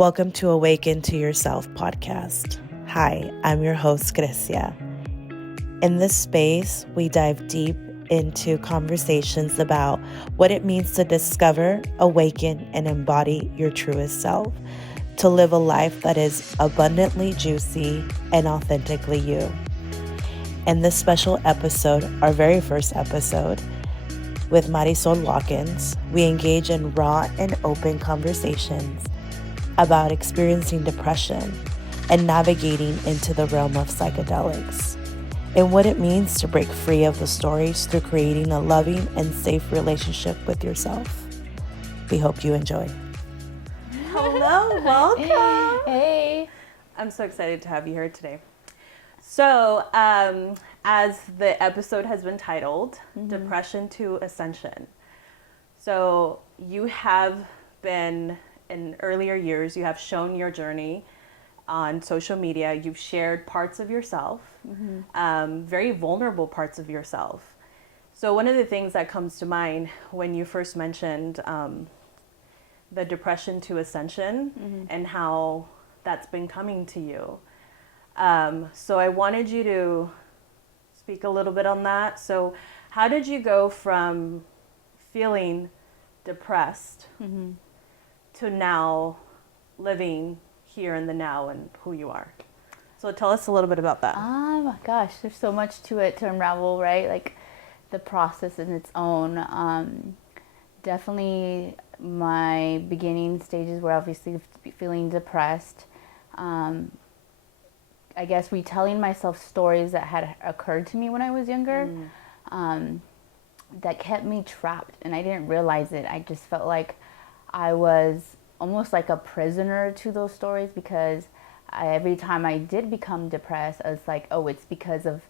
Welcome to Awaken to Yourself podcast. Hi, I'm your host, Grecia. In this space, we dive deep into conversations about what it means to discover, awaken, and embody your truest self, to live a life that is abundantly juicy and authentically you. In this special episode, our very first episode, with Marisol Watkins, we engage in raw and open conversations about experiencing depression and navigating into the realm of psychedelics, and what it means to break free of the stories through creating a loving and safe relationship with yourself. We hope you enjoy. Hello, welcome. Hey. I'm so excited to have you here today. So, as the episode has been titled, Depression to Ascension. So, you have been, in earlier years, you have shown your journey on social media. You've shared parts of yourself, very vulnerable parts of yourself. So, one of the things that comes to mind when you first mentioned the depression to ascension and how that's been coming to you. So I wanted you to speak a little bit on that. So how did you go from feeling depressed to now living here in the now and who you are? So tell us a little bit about that. Oh my gosh, there's so much to it to unravel, right? Like the process in its own. Definitely my beginning stages were obviously feeling depressed. I guess retelling myself stories that had occurred to me when I was younger that kept me trapped, and I didn't realize it. I just felt like I was almost like a prisoner to those stories, because every time I did become depressed, I was like, oh, it's because of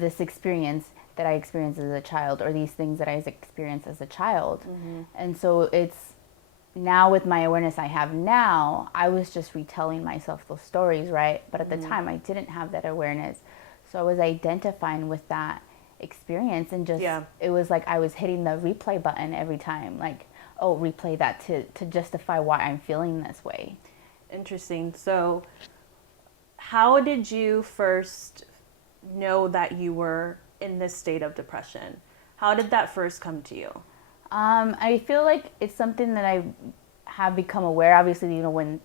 this experience that I experienced as a child, or these things that I experienced as a child. And so it's now, with my awareness I have now, I was just retelling myself those stories, right? But at the time, I didn't have that awareness. So I was identifying with that experience, and just, it was like I was hitting the replay button every time. Like, oh, replay that to justify why I'm feeling this way. Interesting. So how did you first know that you were in this state of depression? How did that first come to you? I feel like it's something that I have become aware. Obviously, when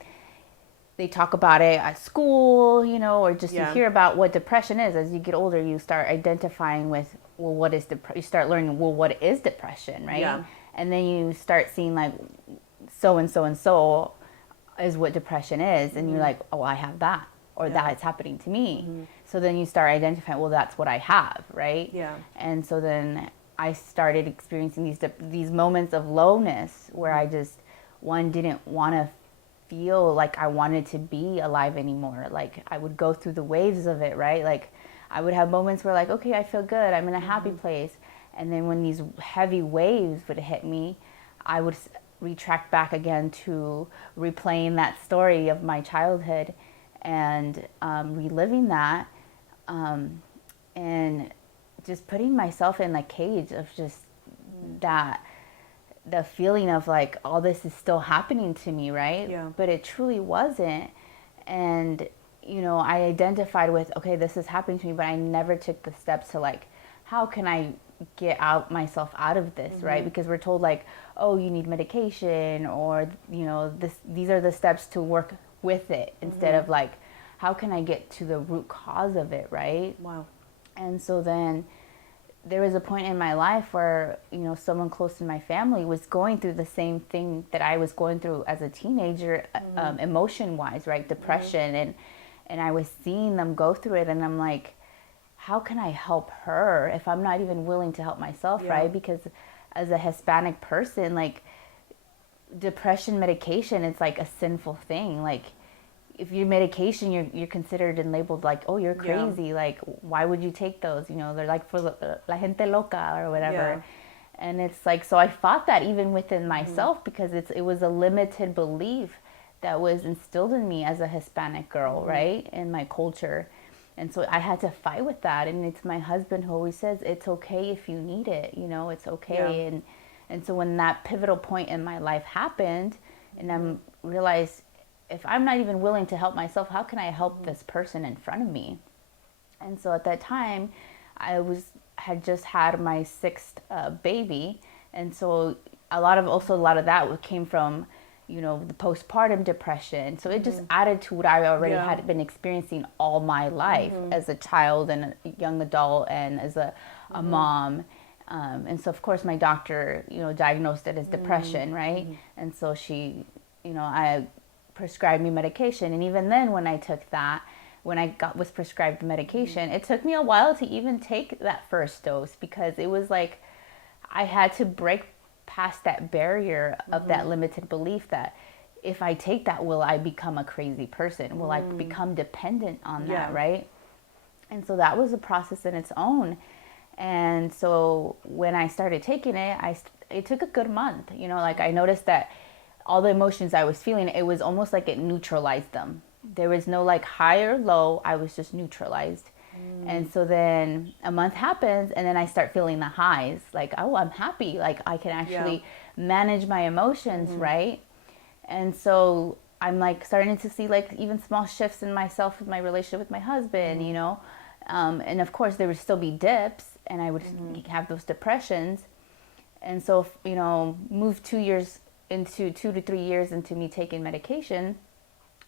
they talk about it at school, or just you hear about what depression is. As you get older, you start identifying with, well, what is you start learning, well, what is depression, right? Yeah. And then you start seeing like so and so and so is what depression is, and you're like, oh, I have that, or that is happening to me. So then you start identifying, well, that's what I have, right? Yeah. And so then I started experiencing these moments of lowness where I just, didn't want to feel like I wanted to be alive anymore. Like I would go through the waves of it, right? Like I would have moments where like, okay, I feel good, I'm in a happy place. And then when these heavy waves would hit me, I would retract back again to replaying that story of my childhood and reliving that, and just putting myself in the cage of just the feeling of like, all this is still happening to me, right? Yeah. But it truly wasn't. And, I identified with, okay, this is happening to me, but I never took the steps to like, how can I get myself out of this, right? Because we're told like, oh, you need medication, or, these are the steps to work with it, instead of like, how can I get to the root cause of it, right? Wow. And so then there was a point in my life where, someone close to my family was going through the same thing that I was going through as a teenager, emotion-wise, right? Depression. And I was seeing them go through it, and I'm like, how can I help her if I'm not even willing to help myself, right? Because as a Hispanic person, like, depression medication, it's like a sinful thing. Like, if your medication, you're considered and labeled like, oh, you're crazy. Like, why would you take those? They're like for la gente loca or whatever. And it's like, so I fought that even within myself, because it was a limited belief that was instilled in me as a Hispanic girl, right, in my culture. And so I had to fight with that. And it's my husband who always says, it's okay if you need it, it's okay. And so when that pivotal point in my life happened, and I realized if I'm not even willing to help myself, how can I help this person in front of me? And so at that time, had just had my sixth baby, and so a lot of that came from, the postpartum depression. So it just added to what I already had been experiencing all my life as a child and a young adult and as a mom. And so of course my doctor, diagnosed it as depression, right? And so she, I prescribed me medication. And even then when I took that, when I was prescribed medication, it took me a while to even take that first dose, because it was like I had to break past that barrier of that limited belief that if I take that, will I become a crazy person? Will I become dependent on that, right? And so that was a process in its own. And so when I started taking it, it took a good month. I noticed that all the emotions I was feeling, it was almost like it neutralized them. There was no like high or low. I was just neutralized. And so then a month happens, and then I start feeling the highs, like, oh, I'm happy. Like I can actually manage my emotions, right? And so I'm like starting to see like even small shifts in myself with my relationship with my husband, and of course there would still be dips, and I would have those depressions. And so, moved 2 to 3 years into me taking medication,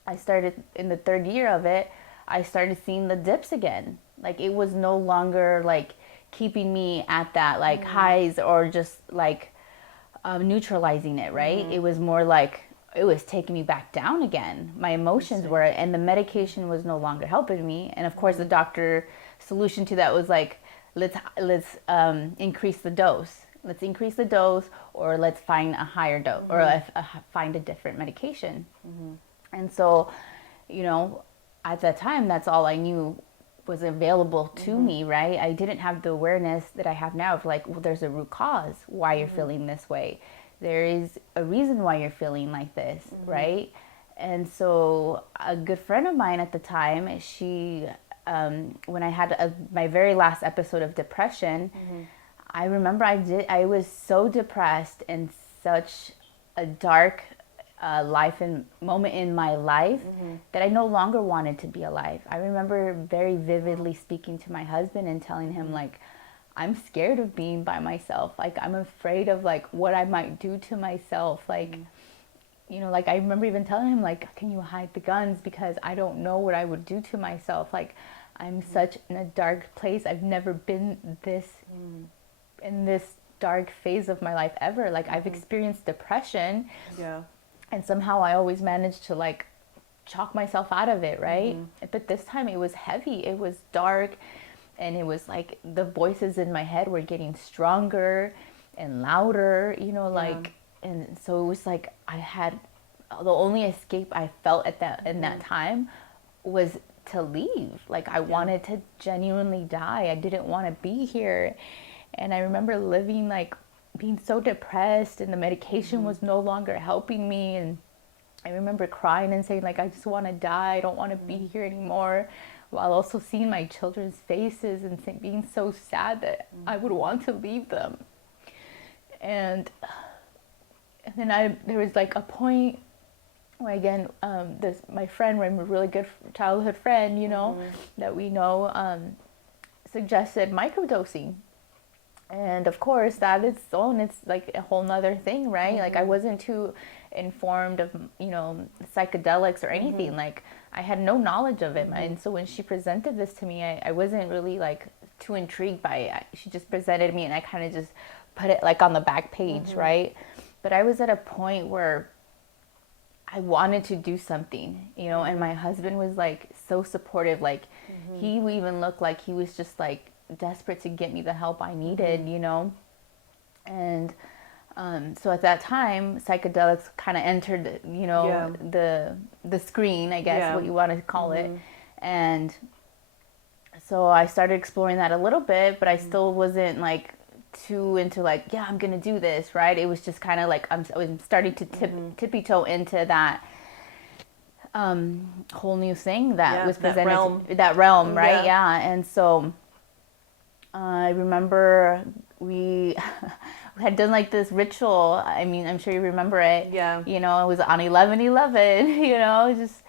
I started in the third year of it, I started seeing the dips again. Like it was no longer like keeping me at that like highs or just like neutralizing it, right? It was more like it was taking me back down again. My emotions were, and the medication was no longer helping me. And of course the doctor solution to that was like, let's increase the dose. Let's increase the dose, or let's find a higher dose, or find a different medication. And so, at that time, that's all I knew was available to me, right? I didn't have the awareness that I have now of like, well, there's a root cause why you're feeling this way. There is a reason why you're feeling like this, right? And so a good friend of mine at the time, she, when I had my very last episode of depression, I remember I was so depressed and such a dark life and moment in my life that I no longer wanted to be alive. I remember very vividly speaking to my husband and telling him like, I'm scared of being by myself. Like I'm afraid of like what I might do to myself. Like, like I remember even telling him like, can you hide the guns? Because I don't know what I would do to myself. Like I'm such in a dark place. I've never been in this dark phase of my life ever. Like I've experienced depression. And somehow I always managed to like chalk myself out of it, right? But this time it was heavy, it was dark, and it was like the voices in my head were getting stronger and louder, and so it was like I had the only escape I felt in that time was to leave. Like I wanted to genuinely die. I didn't want to be here. And I remember living like being so depressed, and the medication was no longer helping me. And I remember crying and saying like, I just want to die. I don't want to be here anymore. While also seeing my children's faces and being so sad that I would want to leave them. And then there was like a point where again, my friend, my really good childhood friend, that we know, suggested microdosing. And of course, that is it's like a whole nother thing, right? Like I wasn't too informed of, psychedelics or anything. Like I had no knowledge of it. And so when she presented this to me, I wasn't really like too intrigued by it. She just presented me, and I kind of just put it like on the back page, right? But I was at a point where I wanted to do something, and my husband was like so supportive. Like he even looked like he was just like desperate to get me the help I needed, and so at that time psychedelics kind of entered the screen, I guess, what you want to call it. And so I started exploring that a little bit, but I still wasn't like too into like, I'm gonna do this, right? It was just kind of like I was starting to tippy toe into that whole new thing that was presented, that realm, right? And so I remember had done like this ritual. I mean, I'm sure you remember it. Yeah. You know, it was on 11/11. You know, just.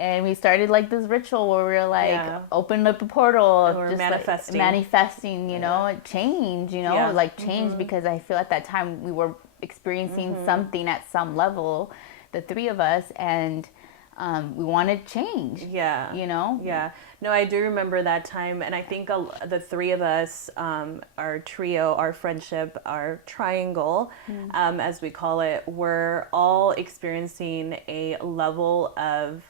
And we started like this ritual where we were like, opened up a portal, or just manifesting, like, manifesting, you know, change, you know, like change, because I feel at that time we were experiencing something at some level, the three of us, and we wanted change. Yeah. You know? Yeah. No, I do remember that time. And I think the three of us, our trio, our friendship, our triangle, as we call it, we're all experiencing a level of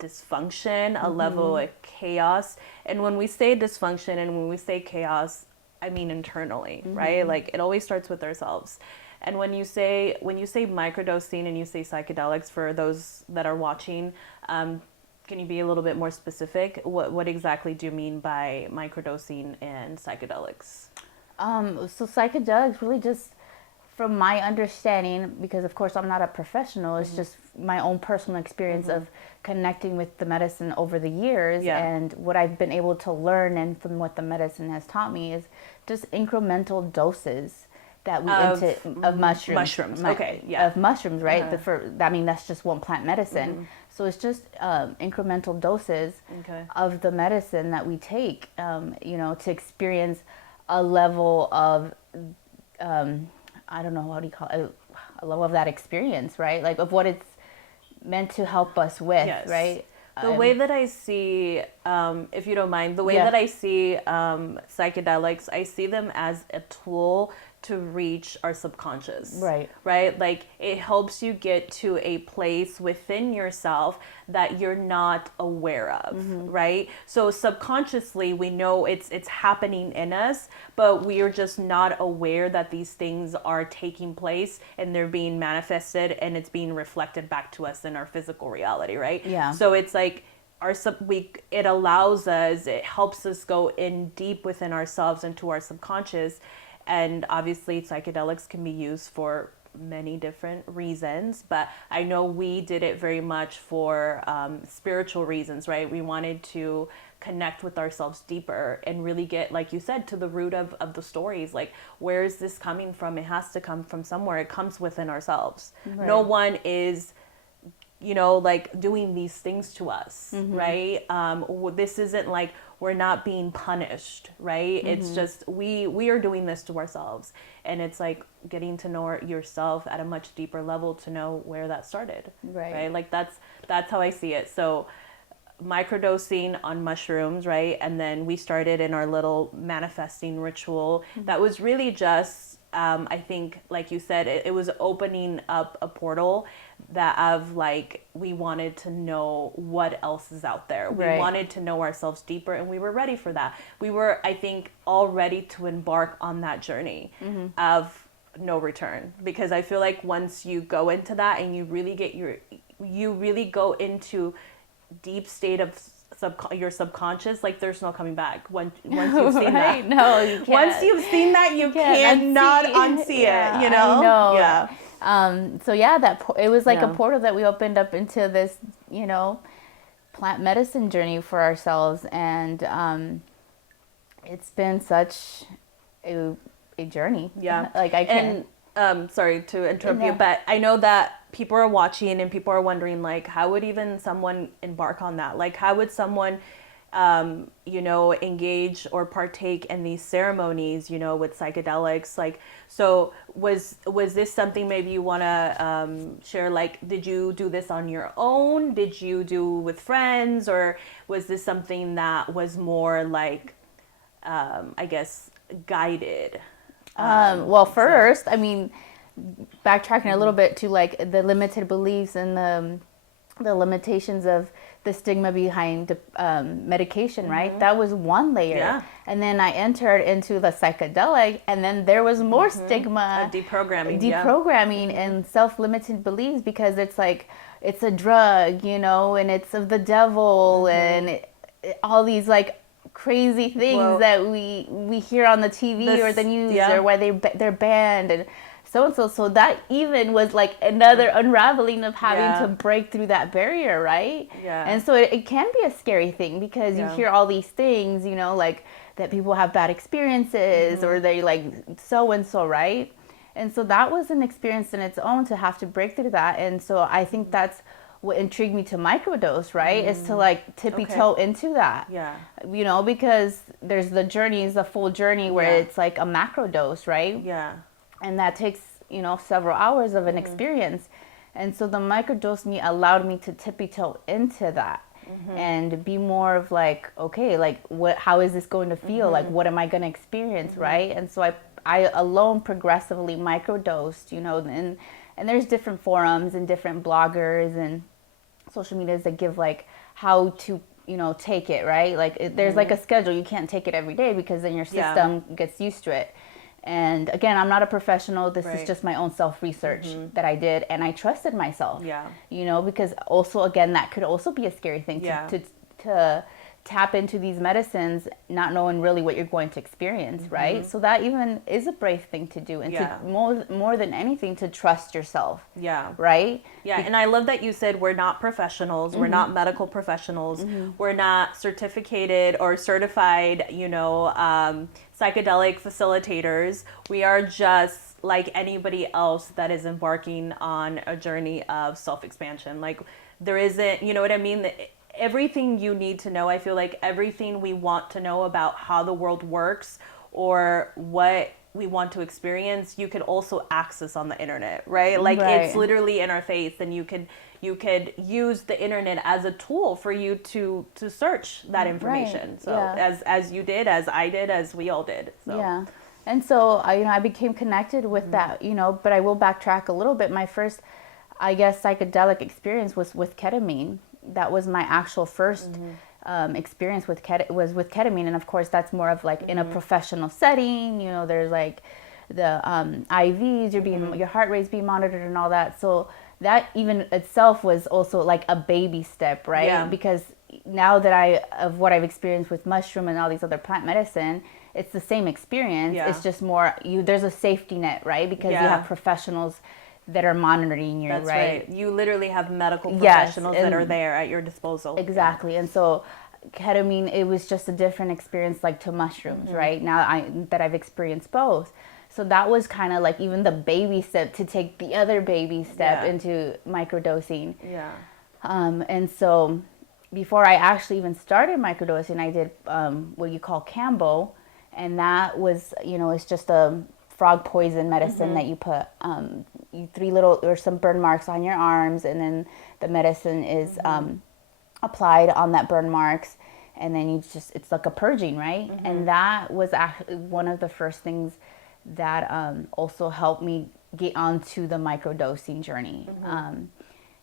dysfunction, a level of chaos. And when we say dysfunction and when we say chaos, I mean internally, right? Like it always starts with ourselves. And when you say microdosing and you say psychedelics, for those that are watching, can you be a little bit more specific? What exactly do you mean by microdosing and psychedelics? So psychedelics really just, from my understanding, because of course I'm not a professional, it's just my own personal experience of connecting with the medicine over the years, and what I've been able to learn, and from what the medicine has taught me, is just incremental doses that we of mushrooms. Of mushrooms, right? I mean, that's just one plant medicine. So it's just incremental doses of the medicine that we take, you know, to experience a level of I don't know, what do you call it? A level of that experience, right? Like of what it's meant to help us with, right? The way that I see, if you don't mind, the way that I see psychedelics, I see them as a tool to reach our subconscious. Right? Like it helps you get to a place within yourself that you're not aware of, right? So subconsciously we know it's happening in us, but we are just not aware that these things are taking place and they're being manifested and it's being reflected back to us in our physical reality, right? Yeah. So it's like it allows us, it helps us go in deep within ourselves into our subconscious. And obviously psychedelics can be used for many different reasons, but I know we did it very much for spiritual reasons, right? We wanted to connect with ourselves deeper and really get, like you said, to the root of the stories. Like, where is this coming from? It has to come from somewhere. It comes within ourselves. No one is, you know, like doing these things to us, right? This isn't like we're not being punished, right? It's just we are doing this to ourselves, and it's like getting to know yourself at a much deeper level to know where that started, right? Like that's how I see it. So microdosing on mushrooms, right? And then we started in our little manifesting ritual that was really just I think, like you said, it was opening up a portal that of like, we wanted to know what else is out there. We wanted to know ourselves deeper, and we were ready for that. We were, I think, all ready to embark on that journey of no return, because I feel like once you go into that and you really go into deep state of your subconscious, like there's no coming back once you've seen that. No, you can't. Once you've seen that, you cannot unsee it, you know? I know. Yeah. So yeah, it was like a portal that we opened up into this, you know, plant medicine journey for ourselves, and it's been such a journey. Yeah. Like I can't. And sorry to interrupt you, but I know that people are watching and people are wondering, like, how would even someone embark on that? Like, how would someone, you know, engage or partake in these ceremonies, you know, with psychedelics? Like, so was this something maybe you want to share? Like, did you do this on your own? Did you do with friends? Or was this something that was more like, I guess, guided? Well, first, I mean, backtracking a little bit to like the limited beliefs and the limitations of the stigma behind medication, right? That was one layer. And then I entered into the psychedelic, and then there was more stigma, deprogramming and self-limited beliefs, because it's like, it's a drug, you know, and it's of the devil, and all these like crazy things that we hear on the TV or the news, or why they're banned and so. So that even was like another unraveling of having to break through that barrier, right? And so it can be a scary thing, because you hear all these things, you know, like that people have bad experiences or they like so and so, right? And so that was an experience in its own to have to break through that. And so I think that's what intrigued me to microdose, right? Is to like tippy toe into that. Yeah. You know, because there's the journeys, the full journey where it's like a macro dose, right? Yeah. And that takes, you know, several hours of an experience. And so the microdose me allowed me to tippy toe into that and be more of like, okay, like how is this going to feel? Like, what am I going to experience, right? And so I alone progressively microdosed, you know, and there's different forums and different bloggers and social medias that give like how to, you know, take it, right? Like there's like a schedule. You can't take it every day because then your system gets used to it. And again, I'm not a professional. This is just my own self-research that I did, and I trusted myself. Yeah. You know, because also again, that could also be a scary thing to tap into these medicines, not knowing really what you're going to experience, right? So that even is a brave thing to do, and to more than anything, to trust yourself. Yeah. Right? Yeah, and I love that you said we're not professionals, we're not medical professionals, we're not certificated or certified, you know, psychedelic facilitators. We are just like anybody else that is embarking on a journey of self-expansion. Like there isn't, you know what I mean? Everything you need to know, I feel like everything we want to know about how the world works or what we want to experience, you could also access on the internet, right? Like it's literally in our face, and you could use the internet as a tool for you to search that information. So as you did, as I did, as we all did. So. Yeah. And so you know, I became connected with that, you know, but I will backtrack a little bit. My first, I guess, psychedelic experience was with ketamine. That was my actual first experience with ketamine, and of course that's more of like in a professional setting. You know, there's like the IVs, your heart rate's being monitored and all that. So that even itself was also like a baby step, right? Yeah. Because now that of what I've experienced with mushroom and all these other plant medicine, it's the same experience. Yeah. It's just more there's a safety net, right? Because you have professionals that are monitoring you, That's right? You literally have medical professionals that are there at your disposal. Exactly. And so ketamine, it was just a different experience like to mushrooms, right? Now that I've experienced both. So that was kind of like even the baby step to take the other baby step into microdosing. Yeah. And so before I actually even started microdosing, I did what you call Cambo. And that was, you know, it's just a frog poison medicine that you put some burn marks on your arms, and then the medicine is applied on that burn marks, and then it's like a purging, right? And that was actually one of the first things that also helped me get onto the microdosing journey.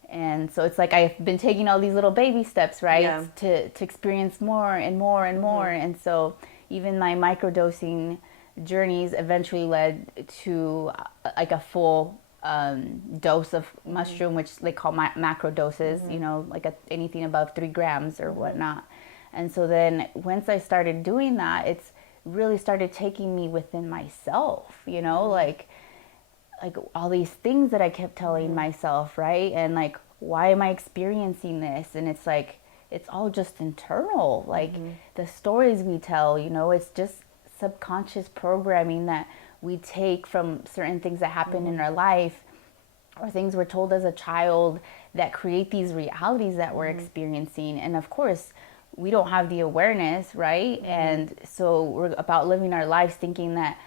And so it's like I've been taking all these little baby steps, right, to experience more and more and more. And so even my microdosing journeys eventually led to like a full dose of mushroom, which they call macro doses, you know, like anything above 3 grams or whatnot. And so then once I started doing that, it's really started taking me within myself, you know, like all these things that I kept telling myself, right? And like, why am I experiencing this? And it's like, it's all just internal, like the stories we tell, you know, it's just subconscious programming that we take from certain things that happen in our life, or things we're told as a child, that create these realities that we're experiencing. And of course, we don't have the awareness, right? And so we're about living our lives thinking that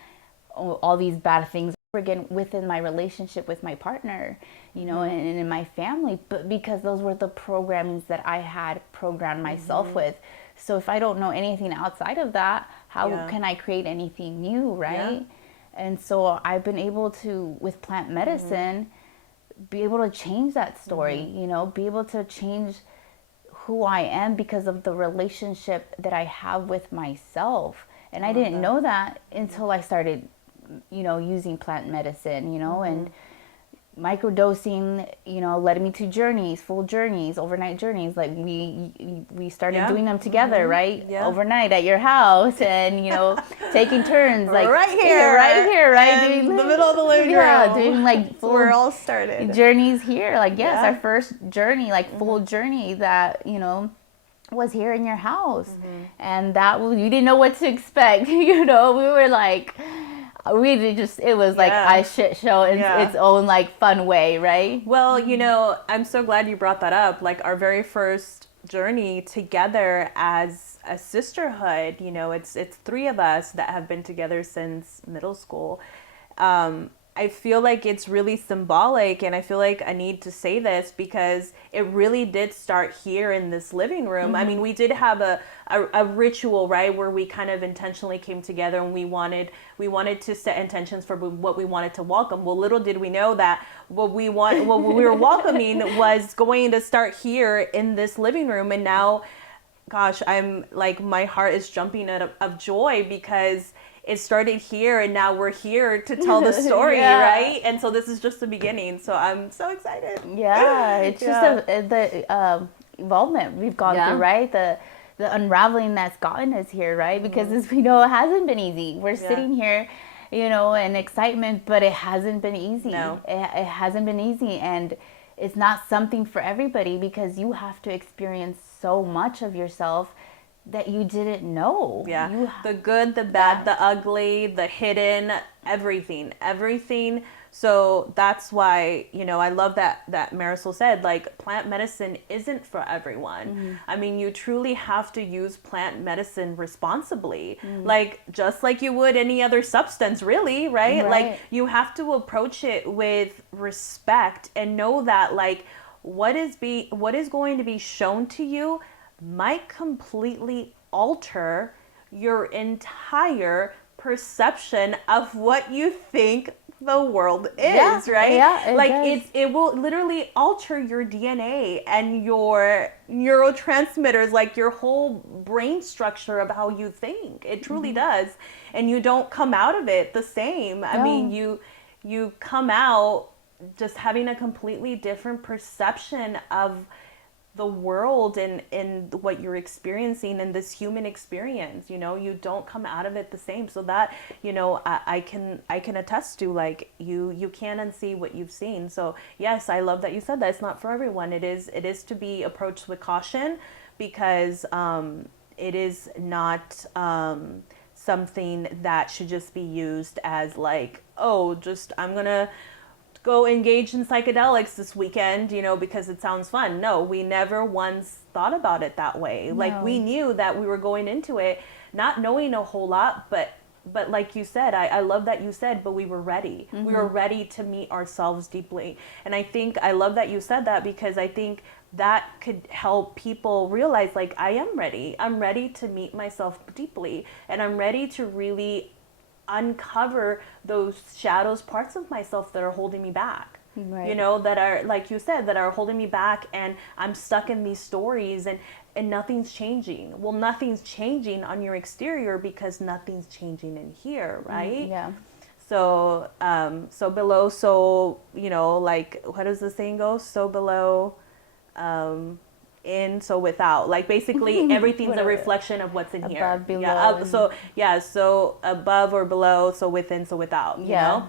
all these bad things again within my relationship with my partner, you know, and in my family, but because those were the programmings that I had programmed myself with. So if I don't know anything outside of that, how can I create anything new, right? And so I've been able to, with plant medicine, be able to change that story, you know, be able to change who I am because of the relationship that I have with myself. And I didn't know that until I started, you know, using plant medicine, you know, and microdosing, you know, led me to journeys, full journeys, overnight journeys. Like we started doing them together, right? Overnight at your house, and you know, taking turns, like right here, right, in the middle of the living room. Doing like full where it all started. Journeys here, like our first journey, like full journey that, you know, was here in your house. And that was, you didn't know what to expect. You know, we were like, it was like a shit show in its own like fun way, right? Well, you know, I'm so glad you brought that up. Like our very first journey together as a sisterhood, you know, it's three of us that have been together since middle school. I feel like it's really symbolic, and I feel like I need to say this because it really did start here in this living room. I mean, we did have a ritual, right, where we kind of intentionally came together and we wanted to set intentions for what we wanted to welcome. Well, little did we know that what we were welcoming was going to start here in this living room. And now, gosh, I'm like, my heart is jumping of joy because it started here and now we're here to tell the story, right? And so this is just the beginning. So I'm so excited. Yeah, it's just the involvement we've gone through, right? The unraveling that's gotten us here, right? Because as we know, it hasn't been easy. We're sitting here, you know, in excitement, but it hasn't been easy. No. It hasn't been easy, and it's not something for everybody because you have to experience so much of yourself that you didn't know. Yeah. The good, the bad, the ugly, the hidden, everything. So that's why, you know, I love that Marisol said, like, plant medicine isn't for everyone. I mean, you truly have to use plant medicine responsibly, like just like you would any other substance, really, right? Like you have to approach it with respect and know that, like, what is going to be shown to you might completely alter your entire perception of what you think the world is, right? Yeah, it will literally alter your DNA and your neurotransmitters, like your whole brain structure of how you think. It truly does. And you don't come out of it the same. I mean, you come out just having a completely different perception of the world and what you're experiencing in this human experience. You know, you don't come out of it the same. So that, you know, I can attest to, like, you can unsee what you've seen. So yes, I love that you said that. It's not for everyone. It is to be approached with caution because it is not something that should just be used as like, oh, just I'm gonna go engage in psychedelics this weekend, you know, because it sounds fun. No, we never once thought about it that way. No. Like, we knew that we were going into it not knowing a whole lot, but like you said, I love that you said, but we were ready. We were ready to meet ourselves deeply. And I love that you said that because I think that could help people realize, like, I am ready. I'm ready to meet myself deeply, and I'm ready to really uncover those shadows, parts of myself that are holding me back, you know, that are, like you said, that are holding me back, and I'm stuck in these stories and nothing's changing. Well, nothing's changing on your exterior because nothing's changing in here, right? Yeah. So, so below, so, you know, like, what does the saying go? So below, in, so without. Like, basically everything's a reflection of what's in here. Above, below. So above or below, so within, so without, you know?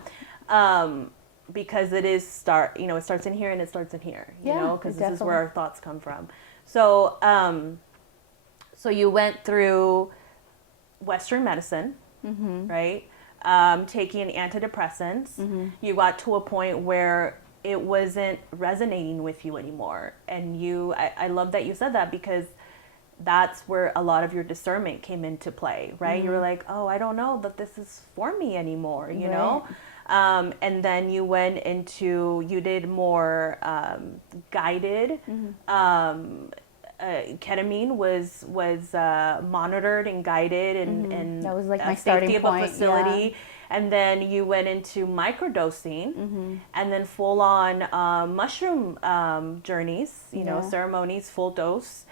Because it starts in here and it starts in here, you know, because this is where our thoughts come from. So, so you went through Western medicine, right? Taking antidepressants. You got to a point where it wasn't resonating with you anymore. And I love that you said that because that's where a lot of your discernment came into play, right? You were like, oh, I don't know that this is for me anymore, you know? And then you went into, you did more guided. Ketamine was monitored and guided and that was like my starting safety point. Of a facility. Yeah. And then you went into microdosing and then full on mushroom journeys, you know, ceremonies, full dose.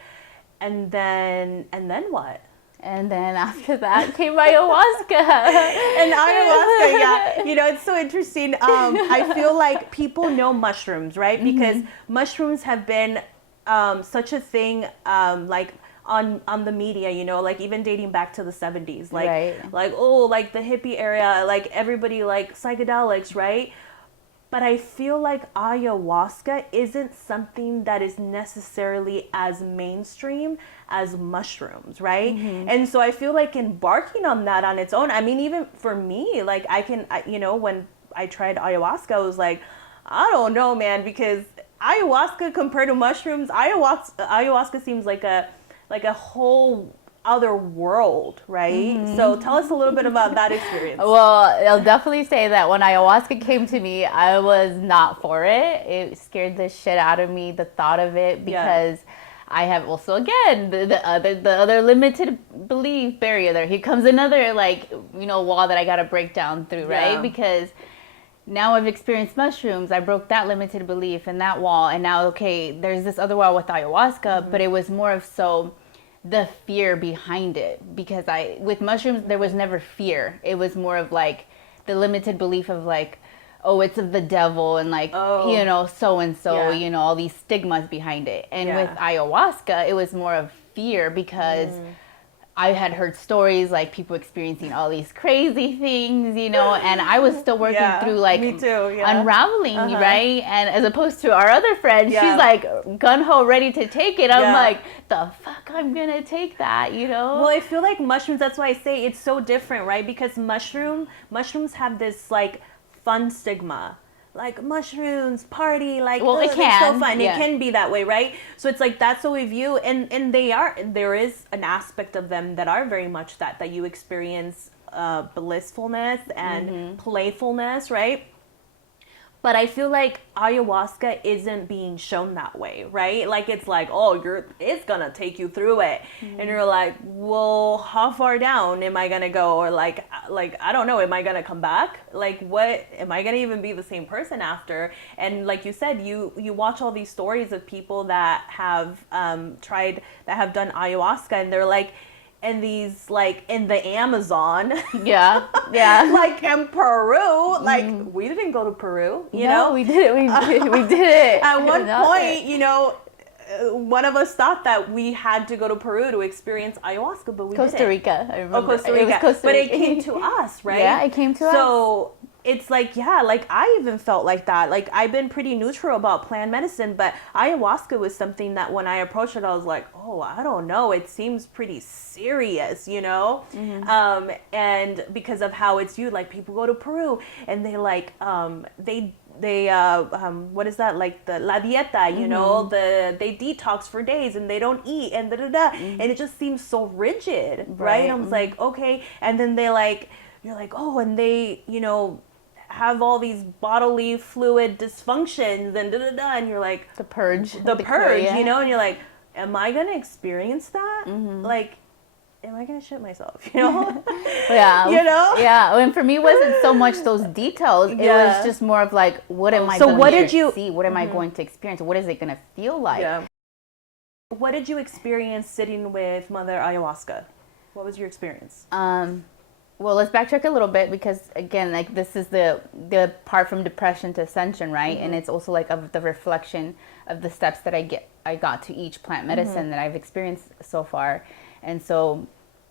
And then what? And then after that came ayahuasca. And ayahuasca, yeah. You know, it's so interesting. I feel like people know mushrooms, right? Because mushrooms have been such a thing, like, on the media, you know, like even dating back to the 70s, like, like, oh, like the hippie area, like everybody like psychedelics, right? but I feel like ayahuasca isn't something that is necessarily as mainstream as mushrooms, right? And so I feel like embarking on that on its own, I mean, even for me, like when I tried ayahuasca, I was like, I don't know, man, because ayahuasca compared to mushrooms, ayahuasca seems like a whole other world, right? So tell us a little bit about that experience. Well, I'll definitely say that when ayahuasca came to me, I was not for it. It scared the shit out of me, the thought of it, because I have also, again, the other limited belief barrier there. Here comes another, wall that I got to break down through, right? Because now I've experienced mushrooms. I broke that limited belief and that wall. And now, okay, there's this other wall with ayahuasca, but it was more of the fear behind it, because with mushrooms there was never fear. It was more of like the limited belief of like, oh, it's of the devil, and like so and so, all these stigmas behind it. And with ayahuasca it was more of fear, because I had heard stories like people experiencing all these crazy things, and I was still working through like me too, unraveling, right? And as opposed to our other friend, she's like gun-ho ready to take it. I'm like, the fuck I'm gonna take that, Well, I feel like mushrooms, that's why I say it's so different, right? Because mushrooms have this like fun stigma. Like mushrooms, party, like, well, it's so fun. It can be that way, right? So it's like, that's what we view, and there is an aspect of them that are very much that you experience blissfulness and playfulness, right? But I feel like ayahuasca isn't being shown that way, right? Like, it's like, oh, it's gonna take you through it. And you're like, well, how far down am I gonna go? Or like, I don't know, am I gonna come back? Like, what, am I gonna even be the same person after? And like you said, you watch all these stories of people that have done ayahuasca, and they're like, and these, like, in the Amazon. Yeah. Like in Peru. Like, we didn't go to Peru, you know? we did it. We did it. At one point, one of us thought that we had to go to Peru to experience ayahuasca, but we didn't. Costa Rica, I remember. Costa Rica. It was Costa But Rica. it came to us, right? Yeah, it came to us. So it's like, like I even felt like that. Like, I've been pretty neutral about plant medicine, but ayahuasca was something that when I approached it, I was like, oh, I don't know. It seems pretty serious, and because of how it's viewed, like, people go to Peru and they like, what is that, like the la dieta, they detox for days and they don't eat and and it just seems so rigid, right? And I was like, okay. And then you're like, oh, and they have all these bodily fluid dysfunctions and and you're like, the purge, and you're like, am I gonna experience that? Like, am I gonna shit myself? Yeah. And for me, it wasn't so much those details. It was just more of like, what am I going to see? What am I going to experience? What is it gonna feel like? Yeah. What did you experience sitting with Mother Ayahuasca? What was your experience? Well, let's backtrack a little bit, because again, like, this is the part from depression to ascension, right? And it's also like of the reflection of the steps that I got to each plant medicine that I've experienced so far. And so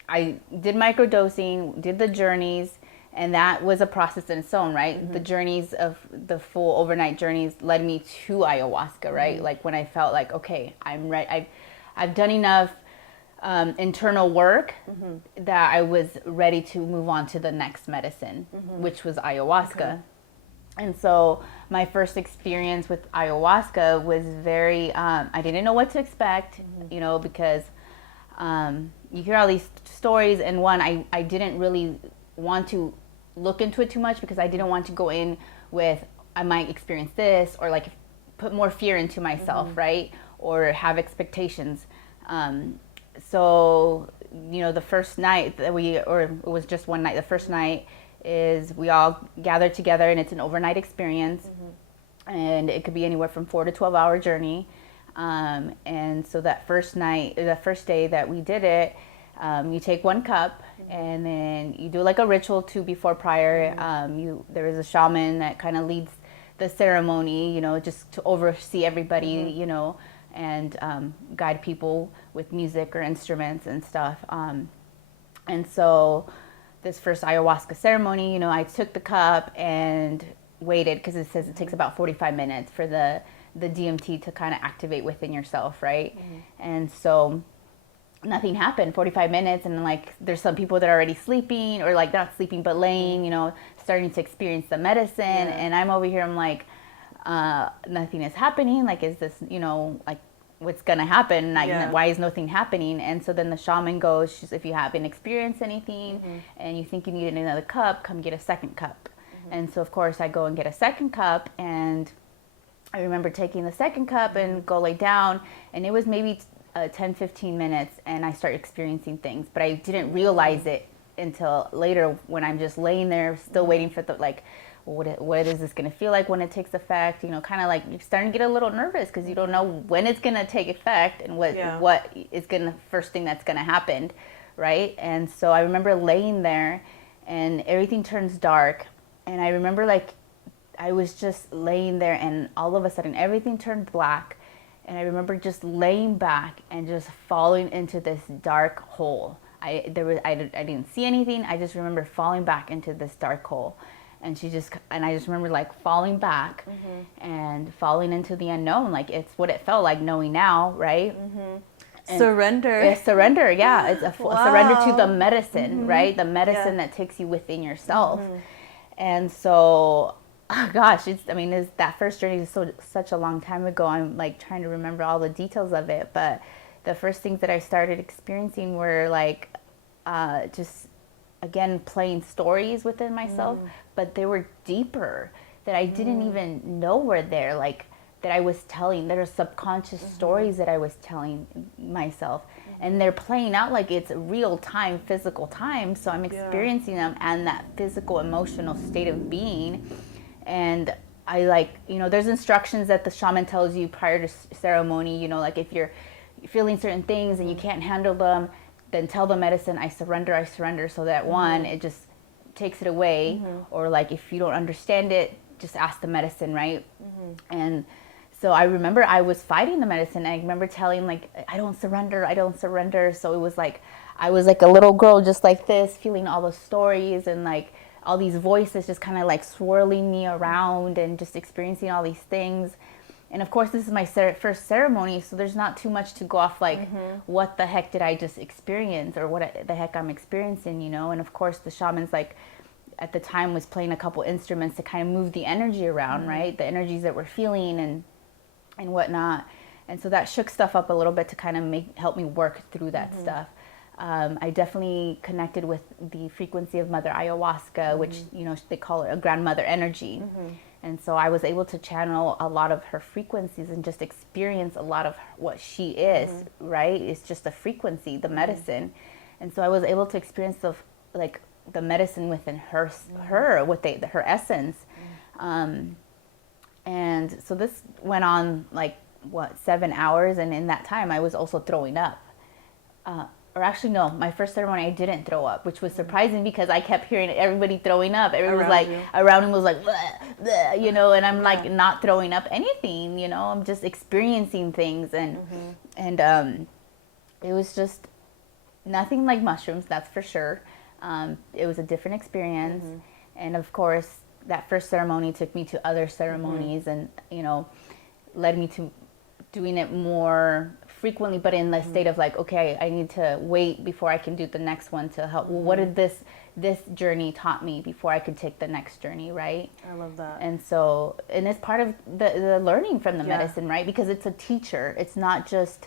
I did microdosing, did the journeys, and that was a process in its own, right? The journeys of the full overnight journeys led me to ayahuasca, right? Like, when I felt like, okay, I'm ready. I've done enough internal work that I was ready to move on to the next medicine, which was ayahuasca. Okay. And so my first experience with ayahuasca was very, I didn't know what to expect, because you hear all these stories, and one, I didn't really want to look into it too much, because I didn't want to go in with, I might experience this, or like put more fear into myself, right? Or have expectations. So, the first night that it was just one night, the first night is we all gathered together, and it's an overnight experience. And it could be anywhere from 4 to 12-hour journey. And so that first day that we did it, you take 1 cup, and then you do like a ritual too before prior. There is a shaman that kind of leads the ceremony, just to oversee everybody, and guide people with music or instruments and stuff. And so this first ayahuasca ceremony, I took the cup, and waited, because it says it takes about 45 minutes for the DMT to kind of activate within yourself, right? And so nothing happened. 45 minutes, and like there's some people that are already sleeping, or like not sleeping but laying, you know, starting to experience the medicine, and I'm over here, I'm like, nothing is happening. Like, is this, you know, like, what's gonna happen? Like, why is nothing happening? And so then the shaman goes, if you haven't experienced anything and you think you need another cup, come get a second cup. And so of course I go and get a second cup, and I remember taking the second cup and go lay down, and it was maybe 10-15 minutes, and I start experiencing things, but I didn't realize it until later, when I'm just laying there still waiting for the, like, what is this going to feel like when it takes effect? You know, kind of like you're starting to get a little nervous because you don't know when it's going to take effect and what is going to, first thing that's going to happen, right? And so I remember laying there, and everything turns dark, and I remember like I was just laying there, and all of a sudden everything turned black, and I remember just laying back and just falling into this dark hole. I didn't see anything. I just remember falling back into this dark hole. And I just remember like falling back and falling into the unknown. Like, it's what it felt like knowing now, right? Surrender. It's surrender, yeah. It's a surrender to the medicine, right? The medicine that takes you within yourself. And so, oh gosh, that first journey is such a long time ago. I'm like trying to remember all the details of it. But the first things that I started experiencing were like just, again, playing stories within myself, but they were deeper, that I didn't even know were there, like that I was telling. There are subconscious stories that I was telling myself, and they're playing out like it's real time, physical time. So I'm experiencing them and that physical, emotional state of being. And I, like, you know, there's instructions that the shaman tells you prior to ceremony, you know, like if you're feeling certain things and you can't handle them, then tell the medicine, I surrender, so that one, it just takes it away. Or like, if you don't understand it, just ask the medicine, right? And so I remember I was fighting the medicine. I remember telling, like, I don't surrender. So it was like, I was like a little girl just like this, feeling all the stories and like all these voices just kind of like swirling me around, and just experiencing all these things. And of course, this is my first ceremony, so there's not too much to go off, like, what the heck did I just experience, or what the heck I'm experiencing, you know? And of course, the shaman's, like, at the time was playing a couple instruments to kind of move the energy around, right? The energies that we're feeling and whatnot. And so that shook stuff up a little bit to kind of help me work through that stuff. I definitely connected with the frequency of Mother Ayahuasca, which, you know, they call it a grandmother energy. And so I was able to channel a lot of her frequencies and just experience a lot of what she is, right? It's just a frequency, the medicine. And so I was able to experience the medicine within her, her essence. And so this went on 7 hours, and in that time I was also throwing up. Or actually, no, my first ceremony I didn't throw up, which was surprising because I kept hearing everybody throwing up. Everyone was like, around him was like, bleh, bleh, you know, and I'm like not throwing up anything, you know, I'm just experiencing things. And it was just nothing like mushrooms, that's for sure. It was a different experience. And of course, that first ceremony took me to other ceremonies and, you know, led me to doing it more frequently, but in the state of like, okay, I need to wait before I can do the next one to help. Well, what did this journey taught me before I could take the next journey, right? I love that. And so, and it's part of the learning from the medicine, right? Because it's a teacher. It's not just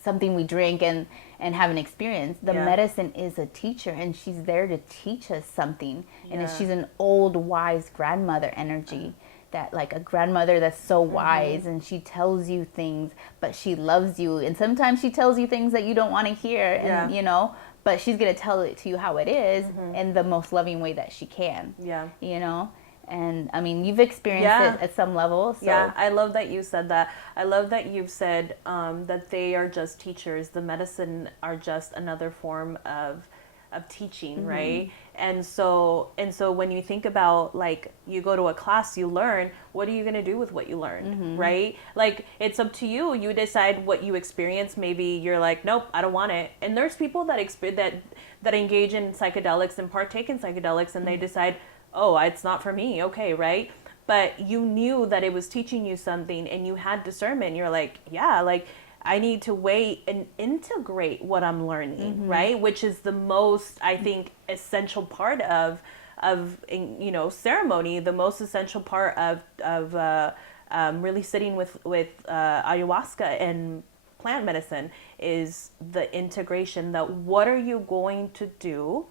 something we drink and have an experience. The medicine is a teacher, and she's there to teach us something. And she's an old, wise grandmother energy. That, like, a grandmother that's so wise, and she tells you things, but she loves you, and sometimes she tells you things that you don't want to hear, and you know, but she's gonna tell it to you how it is in the most loving way that she can. You know. And I mean, you've experienced it at some level. So. Yeah, I love that you said that. I love that you've said that they are just teachers. The medicine are just another form of teaching, right? And so when you think about, like, you go to a class, you learn, what are you going to do with what you learned, right? Like, it's up to you. You decide what you experience. Maybe you're like, nope, I don't want it. And there's people that engage in psychedelics and partake in psychedelics, and they decide, oh, it's not for me. Okay, right? but you knew that it was teaching you something and you had discernment. You're like, yeah, like I need to wait and integrate what I'm learning, right? Which is the most, I think, essential part of ceremony. The most essential part of really sitting with ayahuasca and plant medicine is the integration. That what are you going to do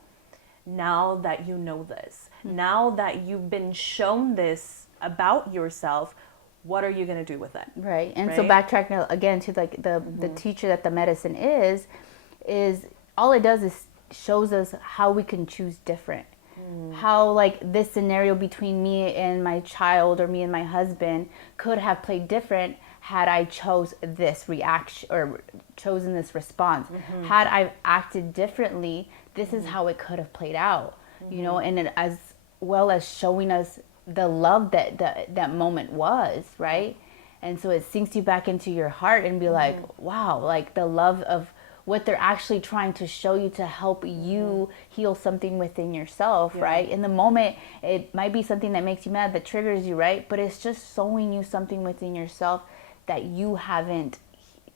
now that you know this? Now that you've been shown this about yourself, what are you going to do with it? Right. And so backtracking again to like the teacher that the medicine is all it does is shows us how we can choose different. How like this scenario between me and my child or me and my husband could have played different had I chose this reaction or chosen this response. Had I acted differently, this is how it could have played out. You know, and it, as well as showing us the love that moment was, right? And so it sinks you back into your heart and be like, wow, like the love of what they're actually trying to show you to help you heal something within yourself, right? In the moment, it might be something that makes you mad, that triggers you, right? But it's just showing you something within yourself that you haven't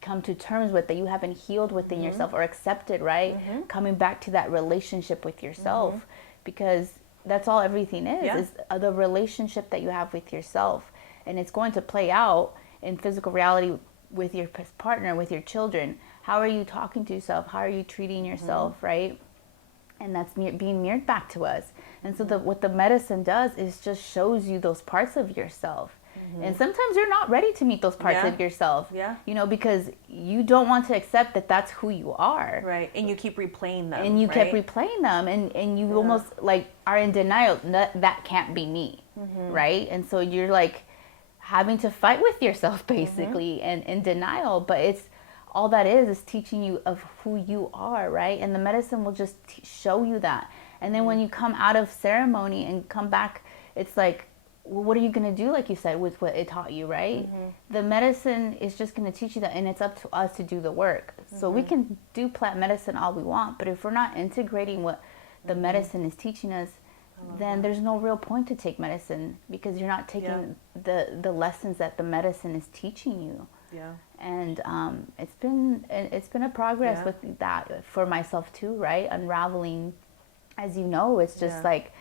come to terms with, that you haven't healed within yourself or accepted, right? Coming back to that relationship with yourself, because that's all everything is the relationship that you have with yourself. And it's going to play out in physical reality with your partner, with your children. How are you talking to yourself? How are you treating yourself, right? And that's being mirrored back to us. And so what the medicine does is just shows you those parts of yourself. And sometimes you're not ready to meet those parts of yourself, you know, because you don't want to accept that that's who you are. Right. And you keep replaying them. And you kept replaying them. And you almost like are in denial. That can't be me. Right. And so you're like having to fight with yourself basically and in denial. But it's all that is teaching you of who you are. Right. And the medicine will just show you that. And then when you come out of ceremony and come back, it's like, well, what are you going to do, like you said, with what it taught you, right? The medicine is just going to teach you that, and it's up to us to do the work. So we can do plant medicine all we want, but if we're not integrating what the medicine is teaching us, then there's no real point to take medicine, because you're not taking the lessons that the medicine is teaching you. And it's been a progress with that for myself too, right? Unraveling, as you know, it's just like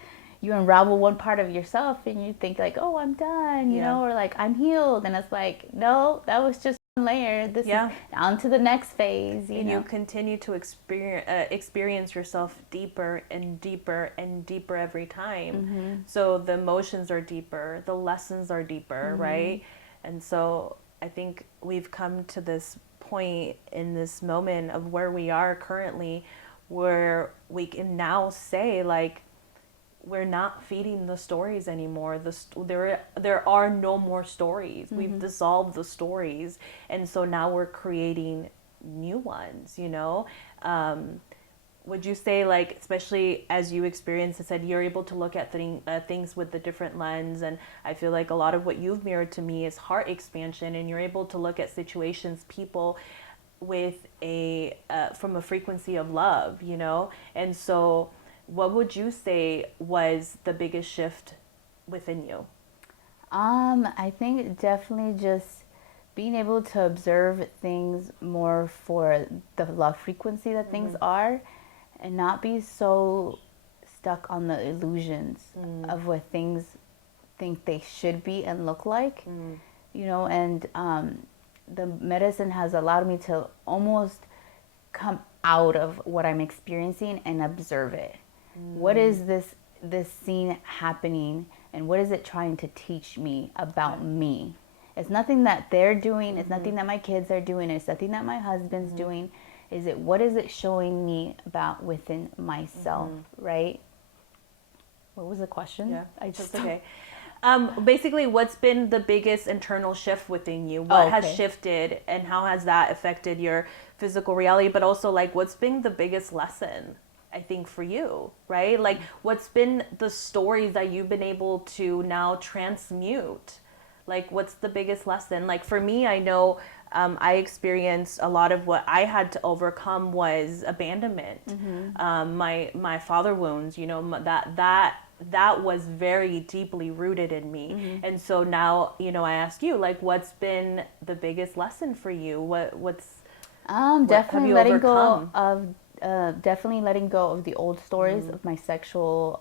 you unravel one part of yourself and you think like, oh, I'm done, you know, or like I'm healed. And it's like, no, that was just one layer. This is on to the next phase, you know. You continue to experience yourself deeper and deeper and deeper every time. So the emotions are deeper, the lessons are deeper, right? And so I think we've come to this point in this moment of where we are currently, where we can now say like, we're not feeding the stories anymore. There are no more stories. We've dissolved the stories, and so now we're creating new ones, you know. Would you say, like, especially as you experience and said, you're able to look at things with a different lens, and I feel like a lot of what you've mirrored to me is heart expansion, and you're able to look at situations, people with from a frequency of love, you know. And so what would you say was the biggest shift within you? I think definitely just being able to observe things more for the love frequency that things are, and not be so stuck on the illusions of what things think they should be and look like, you know. And the medicine has allowed me to almost come out of what I'm experiencing and observe it. What is this scene happening, and what is it trying to teach me about me? It's nothing that they're doing, it's nothing that my kids are doing, it's nothing that my husband's doing. What is it showing me about within myself, right? What was the question? That's okay. Basically, what's been the biggest internal shift within you? What has shifted, and how has that affected your physical reality? But also, like, what's been the biggest lesson, I think, for you, right? Like, what's been the stories that you've been able to now transmute? Like, what's the biggest lesson? Like, for me, I know I experienced a lot of what I had to overcome was abandonment. My father wounds, you know, that that was very deeply rooted in me. And so now, I ask you, like, what's been the biggest lesson for you? What have Definitely you letting overcome? go of definitely letting go of the old stories of my sexual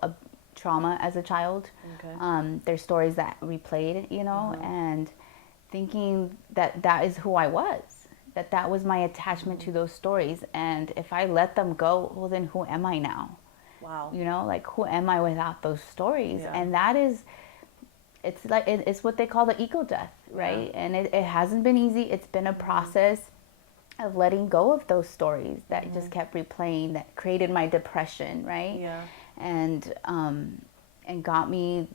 trauma as a child. Okay. There's stories that replayed, and thinking that that is who I was, that was my attachment to those stories. And if I let them go, well, then who am I now? Wow. Like, who am I without those stories? Yeah. And that is, it's like, it's what they call the ego death, right? And it hasn't been easy. It's been a process of letting go of those stories that just kept replaying, that created my depression, right? Yeah. And got me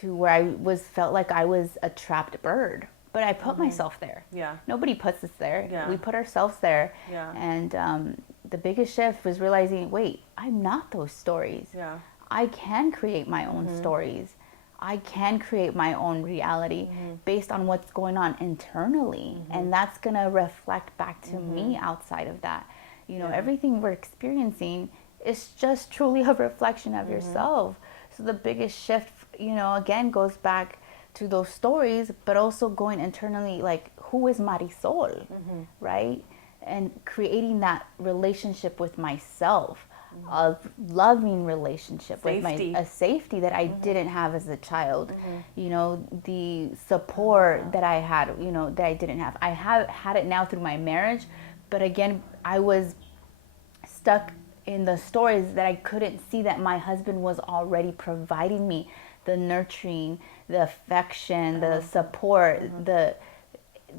to where I felt like I was a trapped bird, but I put myself there. Yeah. Nobody puts us there. Yeah. We put ourselves there. Yeah. And the biggest shift was realizing, wait, I'm not those stories. Yeah. I can create my own stories. I can create my own reality based on what's going on internally. And that's going to reflect back to me outside of that. Everything we're experiencing is just truly a reflection of yourself. So the biggest shift, again, goes back to those stories, but also going internally, like, who is Marisol, right? And creating that relationship with myself, a loving relationship with a safety that I didn't have as a child. The support that I had, that I didn't have. I have had it now through my marriage, but again, I was stuck in the stories that I couldn't see that my husband was already providing me the nurturing, the affection, the support,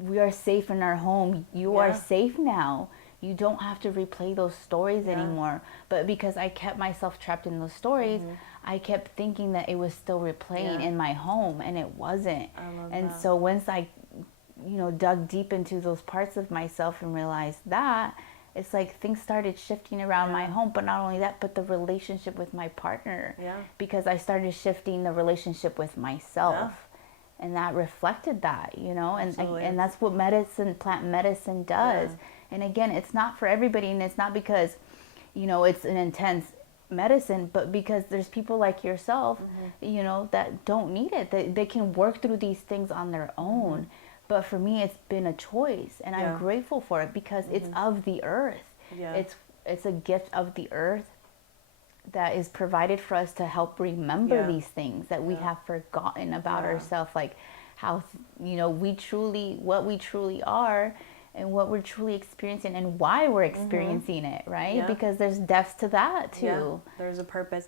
we are safe in our home. You are safe now. You don't have to replay those stories anymore. But because I kept myself trapped in those stories, I kept thinking that it was still replaying in my home, and it wasn't. And so once I, dug deep into those parts of myself and realized that, it's like things started shifting around my home. But not only that, but the relationship with my partner. Because I started shifting the relationship with myself. And that reflected that, and that's what plant medicine does. And again, it's not for everybody, and it's not because, it's an intense medicine, but because there's people like yourself, that don't need it. They can work through these things on their own. But for me, it's been a choice, and I'm grateful for it because it's of the earth. It's a gift of the earth that is provided for us to help remember these things that we have forgotten about ourselves, like how what we truly are and what we're truly experiencing and why we're experiencing it, right? Because there's depths to that too. There's a purpose.